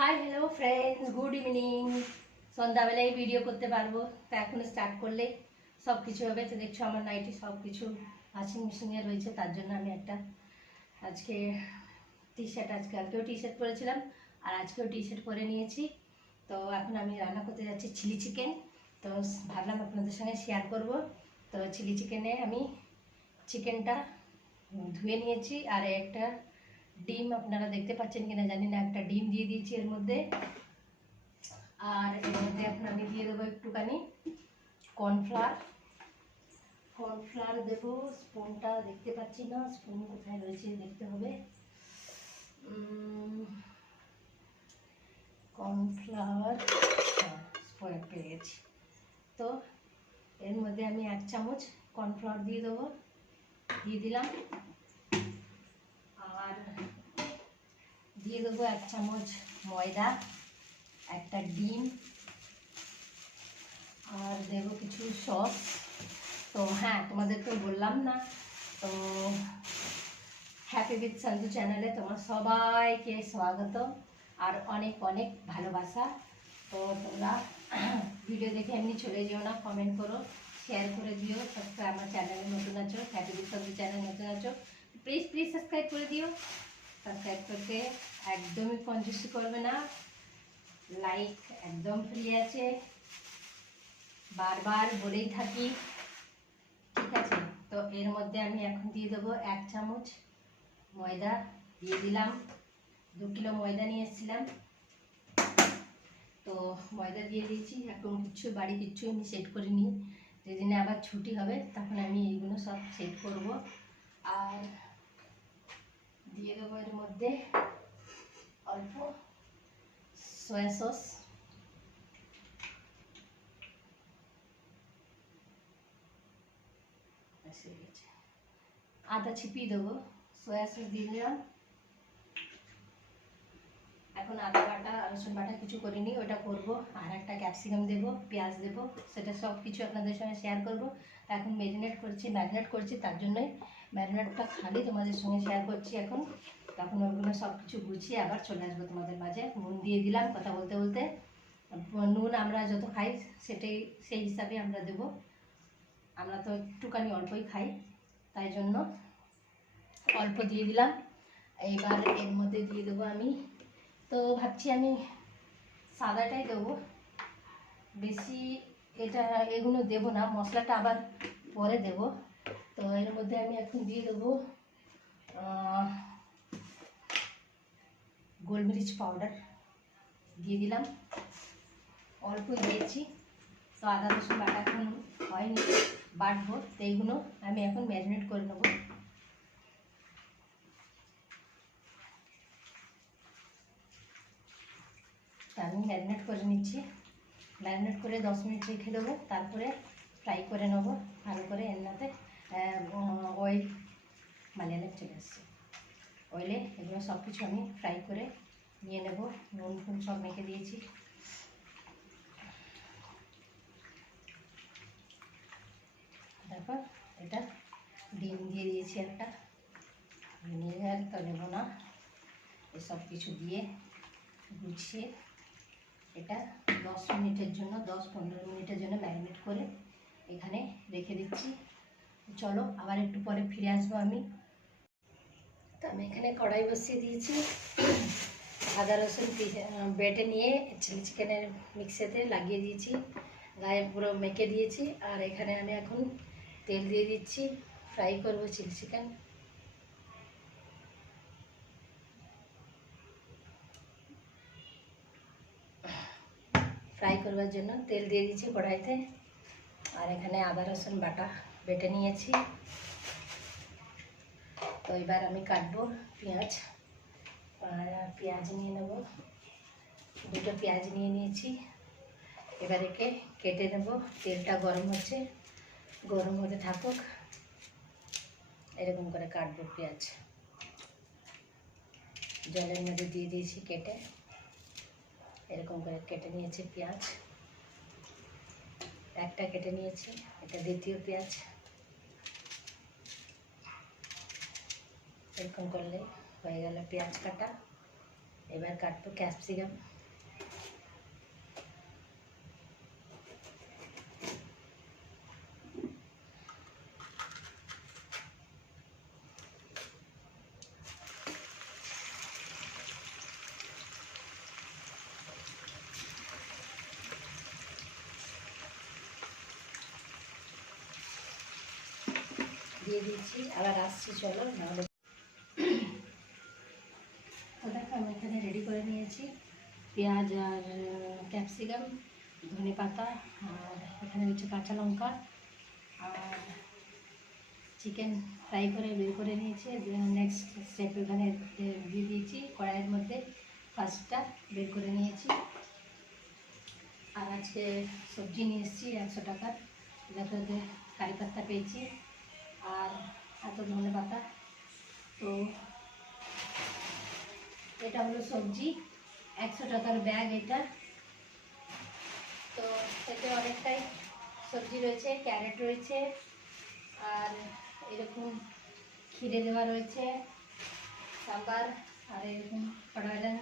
Hi hello friends, good evening. সন্ধ্যাবেলায় video করতে পারবো, তা এখন স্টার্ট করলে সব কিছু হবে। তো দেখছো আমার নাইটি সব কিছু ওয়াশিং মেশিনে রয়েছে, তার জন্য আমি একটা আজকে টি শার্ট, কালকেও টি শার্ট পরেছিলাম আর আজকেও টি শার্ট পরে নিয়েছি। তো এখন আমি রান্না করতে যাচ্ছি চিলি চিকেন। তো ভাবলাম আপনাদের সঙ্গে শেয়ার করব। তো চিলি চিকেনে আমি চিকেনটা ধুয়ে নিয়েছি আর একটা ডিম, আপনারা দেখতে পাচ্ছেন কিনা জানি না, একটা ডিম দিয়ে দিয়েছি এর মধ্যে। আর এর মধ্যে এখন আমি দিয়ে দেবো একটুখানি কর্নফ্লাওয়ার দেবো। স্পুনটা দেখতে পাচ্ছি না, স্পুন কোথায় রয়েছে দেখতে হবে। কর্নফ্লাওয়ার পেয়ে গেছি। তো এর মধ্যে আমি 1 চামচ কর্নফ্লাওয়ার দিয়ে দেবো, দিয়ে দিলাম। আর দিয়ে দেবো 1 চামচ ময়দা, একটা ডিম, আর দেবো কিছু সস। তো হ্যাঁ, তোমাদের তো বললাম না, তো হ্যাপি উইথ সন্ধু চ্যানেলে তোমার সবাইকে স্বাগত আর অনেক অনেক ভালোবাসা। তো তোমরা ভিডিও দেখে এমনি চলে যেও না, কমেন্ট করো, শেয়ার করে দিও। সাবস্ক্রাইব, আমার চ্যানেলে নতুন আছো, হ্যাপি উইথ সন্ধু চ্যানেল নতুন আছো, প্লিজ প্লিজ সাবস্ক্রাইব করে দিও। সাবস্ক্রাইব করতে একদমই কঞ্জুসি করবে না, লাইক একদম ফ্রি আছে, বারবার বলেই থাকি, ঠিক আছে। তো এর মধ্যে আমি এখন দিয়ে দেবো 1 চামচ ময়দা, দিয়ে দিলাম। 2 কিলো ময়দা নিয়ে এসেছিলাম, তো ময়দা দিয়ে দিয়েছি। এখন বাড়ি কিচ্ছু আমি সেট করে নিই, যেদিনে আবার ছুটি হবে তখন আমি এইগুলো সব সেট করব। আর দিয়ে দেবো এর মধ্যে অল্প সয়া সস, আদা ছিপিয়ে দেবো, সয়া সস দিয়ে দিলাম। এখন আদা বাটা রসুন বাটা কিছু করিনি, ওটা করবো। আর একটা ক্যাপসিকাম দেবো, পেঁয়াজ দেবো, সেটা সব কিছু আপনাদের সঙ্গে শেয়ার করবো। এখন ম্যারিনেট করছি, তার জন্যই ম্যারিনেটটা খালি তোমাদের সঙ্গে শেয়ার করছি এখন। তখন ওগুলো সব কিছু গুছিয়ে আবার চলে আসবো তোমাদের মাঝে। নুন দিয়ে দিলাম কথা বলতে বলতে। নুন আমরা যত খাই সেই হিসাবে আমরা দেবো। আমরা তো একটুখানি অল্পই খাই, তাই জন্য অল্প দিয়ে দিলাম। এইবার এর মধ্যে দিয়ে দেবো আমি, তো ভাবছি আমি সাদাটাই দেবো, বেশি এগুলো দেবো না, মশলাটা আবার পরে দেবো। তো এর মধ্যে আমি এখন দিয়ে দেবো গোলমরিচ পাউডার, দিয়ে দিলাম, অল্প দিয়েছি। তো আদা রসুন বাটা এখন হয়নি, বাটবো, তো এইগুলো আমি এখন ম্যারিনেট করে নেবো। আমি ম্যারিনেট করে নিচ্ছি, ম্যারিনেট করে 10 মিনিট রেখে দেবো, তারপরে ফ্রাই করে নেবো ভালো করে। এর অয়েল, মালায়ালাম চলে আসছে, অয়েলে এগুলো সব কিছু আমি ফ্রাই করে নিয়ে নেব। নুন ফুন সব মেখে দিয়েছি। তারপর এটা ডিম দিয়ে দিয়েছি একটা, ভিনেগার তো দেবো না, এসব কিছু দিয়ে গুছিয়ে এটা 10-15 মিনিটের জন্য ম্যারিনেট করে এখানে রেখে দিচ্ছি। চলো আবার একটু পরে ফিরে আসবো আমি। তো আমি এখানে কড়াই বসিয়ে দিয়েছি, আদা রসুন বেটে নিয়ে চিলি চিকেনের মিক্সিতে লাগিয়ে দিয়েছি, গায়ে পুরো মেখে দিয়েছি। আর এখানে আমি এখন তেল দিয়ে দিচ্ছি, ফ্রাই করবো চিলি চিকেন। ফ্রাই করবার জন্য তেল দিয়ে দিচ্ছি কড়াইতে। আর এখানে আদা রসুন বাটা বেটে নিয়েছি। তো এবার আমি কাটবো পেঁয়াজ, পেঁয়াজ নিয়ে নেব, 2টো পেঁয়াজ নিয়ে নিয়েছি। এবার একে কেটে নেব। তেলটা গরম হতে থাকুক, এরকম করে কাটবো পেঁয়াজ। জলের মধ্যে দিয়ে দিয়েছি কেটে, এরকম করে কেটে নিয়েছি পেঁয়াজ। একটা কেটে নিয়েছি, এটা দ্বিতীয় পেঁয়াজ। এরকম করলে হয়ে গেল পেঁয়াজ কাটা। এবার কাটবো ক্যাপসিকাম। দিয়ে দিচ্ছি, আবার আসছি, চলো নাহলে। তো দেখো আমি এখানে রেডি করে নিয়েছি পেঁয়াজ আর ক্যাপসিকাম, ধনে পাতা, আর এখানে হচ্ছে কাঁচা লঙ্কা, আর চিকেন ফ্রাই করে বের করে নিয়েছি। নেক্সট স্টেপ এখানে দিয়ে দিয়েছি কড়াইয়ের মধ্যে, ফার্স্টটা বের করে নিয়েছি। আর আজকে সবজি নিয়ে এসেছি 100 টাকার, যাতে কারি পাতা পেয়েছি আর এত ধনে পাতা। তো এটা হলো সবজি, 100 টাকার ব্যাগ এটা। তো এতে অনেকটাই সবজি রয়েছে, ক্যারেট রয়েছে, আর এরকম খিরে দেওয়া রয়েছে, সাম্বার, আর এরকম কড়াইডাং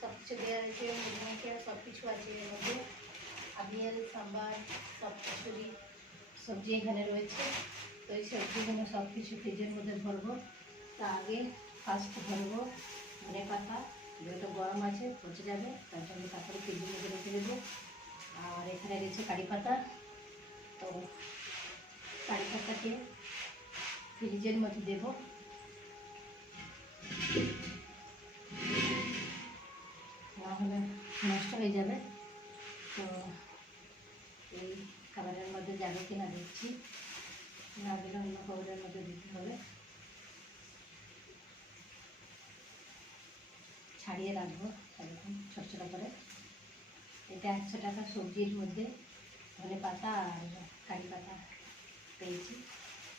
সব কিছু দেওয়া রয়েছে, মুরগি সব কিছু আছে এর মধ্যে, আবিয়াল সাম্বার সব কিছুরই সবজি এখানে রয়েছে। তো এই সবজিগুলো সব কিছু ফ্রিজের মধ্যে ভরবো। তা আগে ফার্স্ট ভরবো ধনে পাতা, যেটা গরম আছে পচে যাবে, তার জন্য তারপরে ফ্রিজের মধ্যে রেখে দেবো। আর এখানে রয়েছে কারি পাতা, তো কারি পাতাকে ফ্রিজের মধ্যে দেবো, নাহলে নষ্ট হয়ে যাবে। তো এই খাবারের মধ্যে যাবে কিনা দেখছি, না দিলে অন্য খাবারের মধ্যে দিতে হবে। ছাড়িয়ে রাখবো এরকম ছোটো ছোটো করে। এটা 100 টাকা সবজির মধ্যে ধনে পাতা আর কারি পাতা পেয়েছি।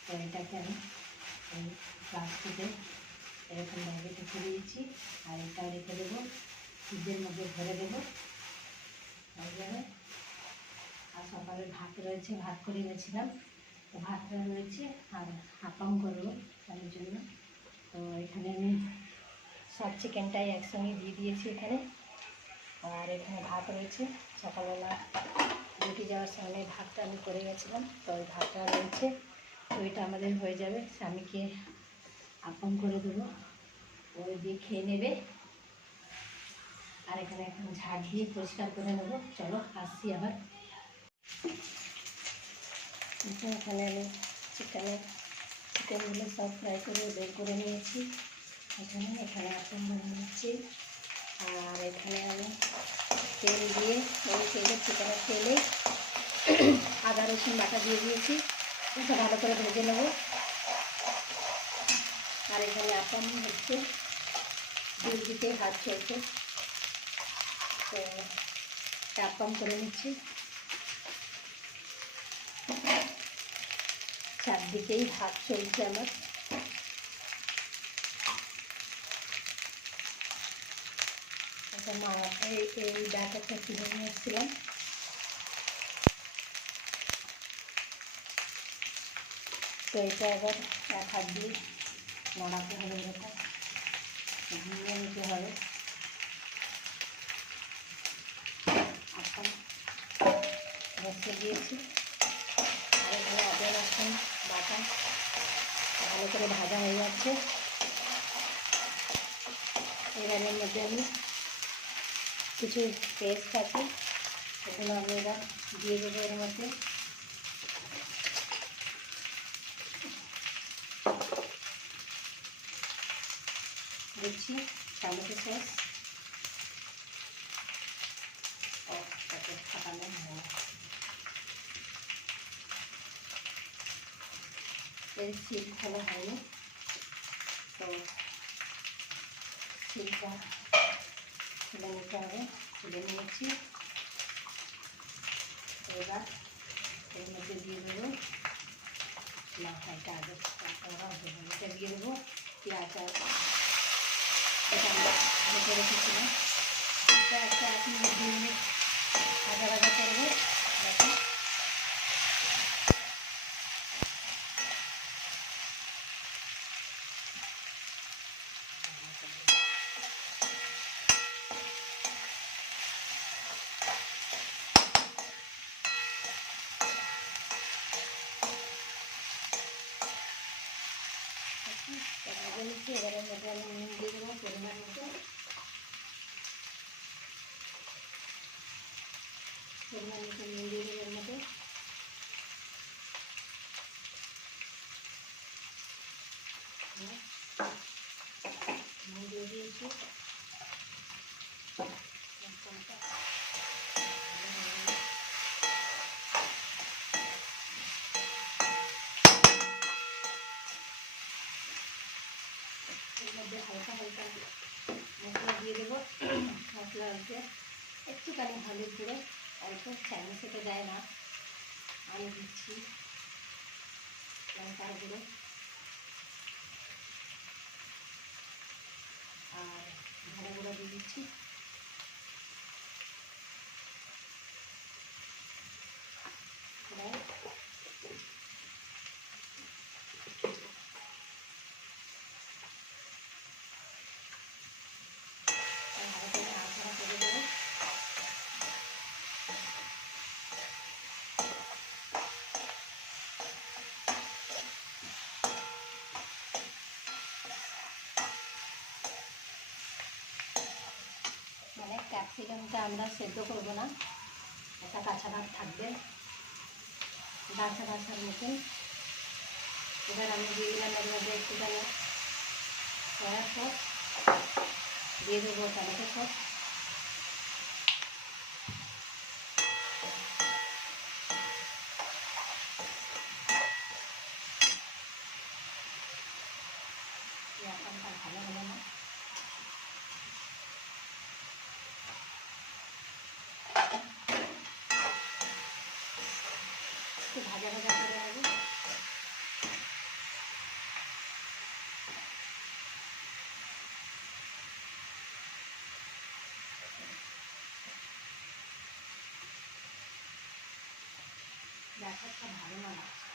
তো এটাকে আমি এই প্লাস্টিকে এরকম ব্যাগে ঢুকে দিয়েছি, আর এটা রেখে দেবো, ফ্রিজের মধ্যে ভরে দেবো হয়ে যাবে। আর সকালে ভাত রয়েছে, ভাত করে গেছিলাম, তো ভাতটা রয়েছে, আর আপাম করবো তার জন্য। তো এখানে আমি সব চিকেনটাই একসঙ্গে দিয়ে দিয়েছি এখানে। আর এখানে ভাত রয়েছে, সকালবেলা ডিউটি যাওয়ার সময় ভাতটা আমি করে গেছিলাম, তো ওই ভাতটা রয়েছে। তো এটা আমাদের হয়ে যাবে, স্বামীকে আপন করে দেবো, ওই দিয়ে খেয়ে নেবে। আর এখানে এখন ঝাড় দিয়ে পরিষ্কার করে নেবো। চলো আসছি আবার। এখানে আমি চিকেনগুলো সব ফ্রাই করে বের করে নিয়েছি। এখানে আপন করে নিচ্ছি। আর এখানে আমি তেল দিয়ে ওই তেলে চিকেনের তেলে আদা রসুন বাটা দিয়ে দিয়েছি, এটা ভালো করে ভেজে নেব। আর এখানে আপন হচ্ছে, দুই দিকে হাত চলছে, তো আপন করে নিচ্ছি। চারদিকেই হাত চলছে আমার। এই ব্যাটারটা কিনে নিয়ে এসেছিলাম, তো এটা এবার এক হাত দিয়ে নাড়াতে হবে, এরকম ঘুরিয়ে নিতে হবে। এখন বসে দিয়েছি, আর এখানে আদা রসুন বাটা ভালো করে ভাজা হয়ে যাচ্ছে। এর মধ্যে আমি কিছু পেস্ট আছে, সেগুলো আমি এবার দিয়ে দেবো এর মধ্যে। দিচ্ছি টমেটো সস, ফাটানো এর সিল খোলা হয়নি, তো সিলটা খুলে নিতে হবে। খুলে নিয়েছি, এবার এর মধ্যে দিয়ে দেবো মাথাটা, আগে এটা দিয়ে দেবো পেঁয়াজ, আর এটা আমরা ভেজে রেখেছিলাম। এটা একটা 1 মিনিট 2 মিনিট ভাজা ভাজা করবো। দেখুন এবারের মধ্যে আমি নুন দিয়ে দেবো পরিমাণ মতো, নুন দিয়ে দেবো এর মধ্যে। নুন দিয়ে দিয়েছি, এর মধ্যে হালকা হালকা মশলা দিয়ে দেবো। মশলা হচ্ছে একটুখানি হলুদ গুঁড়ো, অল্প, চাইনিজে তো দেয় না, আমি দিচ্ছি লঙ্কার গুঁড়ো আর ধনে গুঁড়ো দিয়ে দিচ্ছি। মানে ক্যাপসিকামটা আমরা সেদ্ধ করবো না, একটা কাঁচা ভাব থাকবে, বাছা বাছার মতন। এবার আমি দিয়ে দিলাম এর মধ্যে একটুখানি সয়া সস, দিয়ে দেবো টমেটো সস, ভালো হলো না, একটু ভাজা ভাজা করে নেবো। ব্যাপারটা ভালো না লাগছে,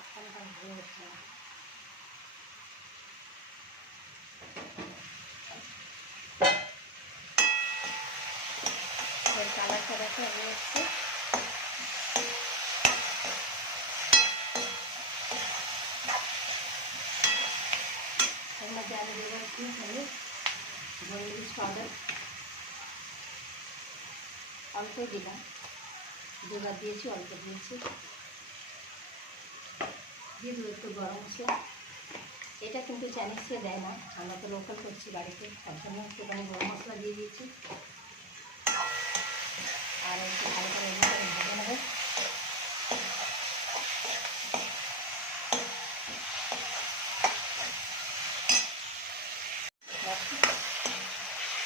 আপনারটা ভালো হচ্ছে না। কালারটা দেখো হয়ে যাচ্ছে। এর মধ্যে আমি দেবো একটু হলুদ, গোলমরিচ পাউডার অল্পই দিলাম, দুবার দিয়েছি, অল্প দিয়েছি। দিয়ে দেবো একটু গরম মশলা, এটা কিন্তু চাইনিজে দেয় না, আমরা তো লোকাল করছি বাড়িতে, তার জন্য একটুখানি গরম মশলা দিয়ে দিয়েছি। আর একটু ভালো করে ভেজে নেবো।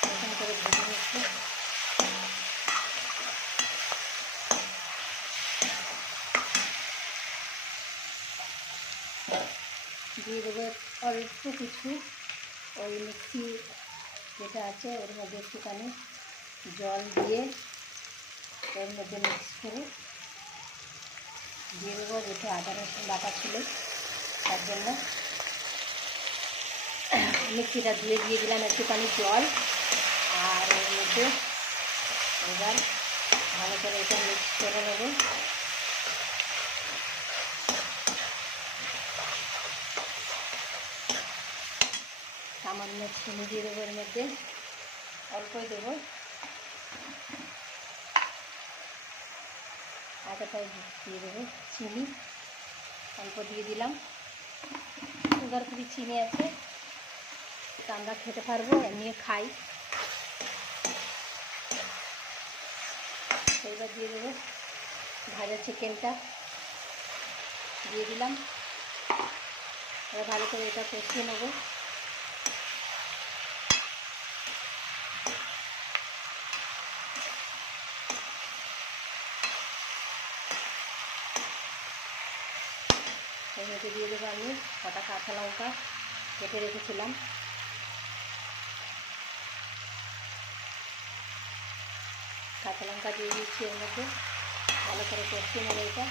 এরকম করে ভেজে নিচ্ছি। দিয়ে দেবো অল্প কিছু ওই মিক্সি যেটা আছে ওর মধ্যে একটুখানি জল দিয়ে ওর মধ্যে মিক্স করে দিয়ে দেবো, যেটা আদা রসুন বাটা ছিল তার জন্য মিক্সিটা ধুয়ে দিয়ে দিলাম একটুখানি জল, আর ওর মধ্যে এবার ভালো করে এটা মিক্স করে নেব। সামান্য চিনি দিয়ে দেবো এর মধ্যে, অল্পই দেবো, আটাটাই দিয়ে দেবো চিনি, অল্প দিয়ে দিলাম। সুগার ফ্রি চিনি আছে, তা আমরা খেতে পারবো, এমনি খাই। এইবার দিয়ে দেবো ভাজা চিকেনটা, দিয়ে দিলাম। এবার ভালো করে এটা কষিয়ে নেবো। এর মধ্যে দিয়ে দেবো আমি কটা কাঁচা লঙ্কা কেটে রেখেছিলাম, কাঁচা লঙ্কা দিয়ে দিচ্ছি এর মধ্যে, ভালো করে কষিয়ে নেবো এটা।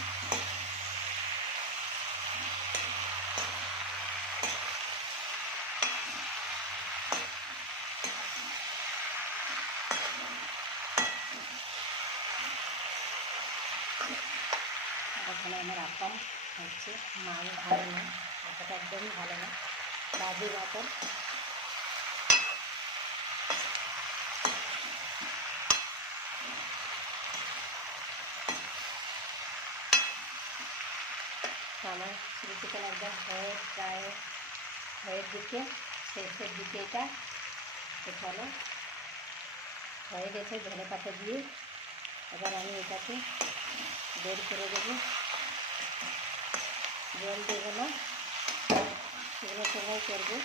ওখানে আমার আপ্পাম হচ্ছে, মাও ভালো না, আটাটা একদমই ভালো না, डाल वहाँ पर আমার চিলি চিকেন একদম হয়ে দিকে শেষের দিকে এটা। তো চলো, হয়ে গেছে ধনে পাতা দিয়ে। এবার আমি এটাকে বের করে দেবো, জল দেবো না, শুকনো শুকনোই করবো।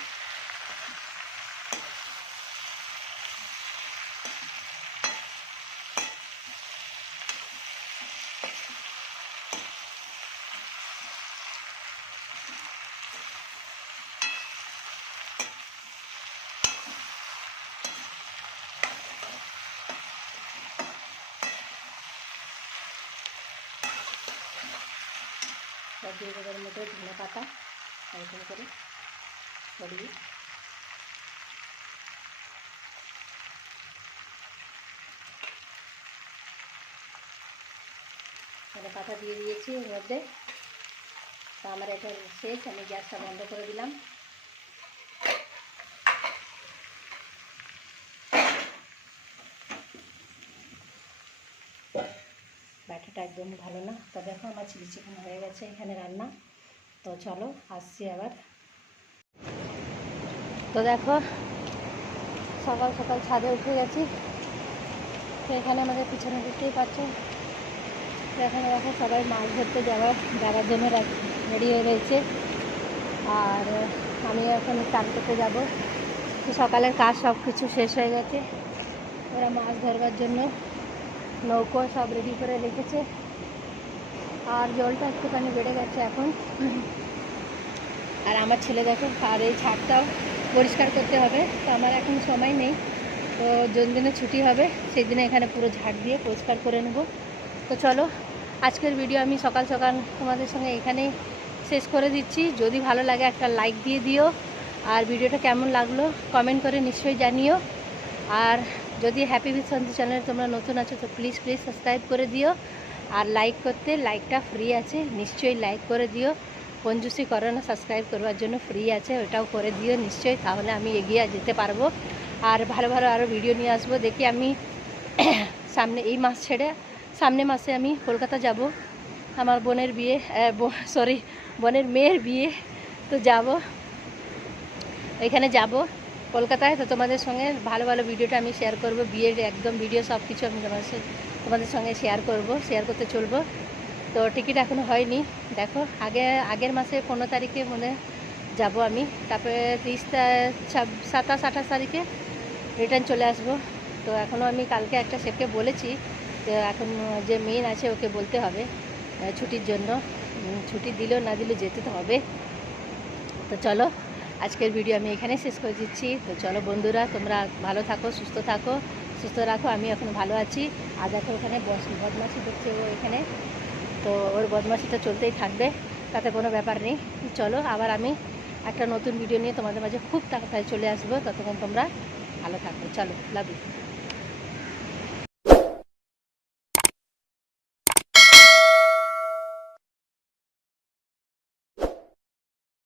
সব দিয়ে দেবার মধ্যে ধনে পাতা এরকম করে ছড়িয়ে ধনে পাতা দিয়ে দিয়েছি এর মধ্যে। তো আমার এটা শেষ, আমি গ্যাসটা বন্ধ করে দিলাম। ব্যাটারটা একদম ভালো না। তো দেখো আমার চিলি চিকেন হয়ে গেছে এখানে রান্না। তো চলো আসছি আবার। তো দেখো সকাল সকাল ছাদে উঠে গেছি। তো এখানে আমাদের পিছনে দেখতেই পাচ্ছ, তো এখানে দেখো সবাই মাছ ধরতে যাওয়ার জন্য রেডি হয়ে রয়েছে। আর আমি এখন চান করতে যাবো। তো সকালের কাজ সব কিছু শেষ হয়ে গেছে। ওরা মাছ ধরবার জন্য নৌকো সব রেডি করে রেখেছে। আর জলটা একটুখানি বেড়ে গেছে এখন। আর আমার ছেলে দেখো, আর এই ছাদটাও পরিষ্কার করতে হবে। তো আমার এখন সময় নেই। তো যেদিনে ছুটি হবে সেই দিনে এখানে পুরো ঝাড় দিয়ে পরিষ্কার করে নেব। তো চলো আজকের ভিডিও আমি সকাল সকাল তোমাদের সঙ্গে এখানেই শেষ করে দিচ্ছি। যদি ভালো লাগে একটা লাইক দিয়ে দিও। আর ভিডিওটা কেমন লাগলো কমেন্ট করে নিশ্চয়ই জানিও। আর যদি হ্যাপি উইথ সন্তু চ্যানেলে তোমরা নতুন আছো তো প্লিজ সাবস্ক্রাইব করে দিও। আর লাইকটা ফ্রি আছে, নিশ্চয়ই লাইক করে দিও। কঞ্জুসি করো না, সাবস্ক্রাইব করবার জন্য ফ্রি আছে, ওটাও করে দিও নিশ্চয়ই। তাহলে আমি এগিয়ে যেতে পারবো আর ভালো ভালো আরও ভিডিও নিয়ে আসবো। দেখি আমি সামনে এই মাস ছেড়ে সামনে মাসে আমি কলকাতা যাব, আমার বোনের বিয়ে, বোনের মেয়ের বিয়ে। তো যাব, এখানে যাব কলকাতায়। তো তোমাদের সঙ্গে ভালো ভালো ভিডিওটা আমি শেয়ার করব, বিয়ের একদম ভিডিও সব কিছু আমি তোমাদের সঙ্গে শেয়ার করতে চলবো। তো টিকিট এখনও হয়নি। দেখো আগের মাসে 15 তারিখে মনে যাব আমি। তারপরে 27-28 তারিখে রিটার্ন চলে আসবো। তো এখনও আমি কালকে একটা শেফকে বলেছি, তো এখন যে মেন আছে ওকে বলতে হবে ছুটির জন্য। ছুটি দিলেও না দিলেও যেতে তো হবে। তো চলো আজকের ভিডিও আমি এখানে শেষ করে দিচ্ছি। তো চলো বন্ধুরা, তোমরা ভালো থাকো, সুস্থ রাখো। আমি এখন ভালো আছি। আর দেখো এখানে বদমাশি দেখছে ও এখানে, তো ওর বদমাশিটা চলতেই থাকবে, তাতে কোনো ব্যাপার নেই। চলো আবার আমি একটা নতুন ভিডিও নিয়ে তোমাদের মাঝে খুব তাড়াতাড়ি চলে আসবো। ততক্ষণ তোমরা ভালো থাকবে। চলো, লাভ ইউ।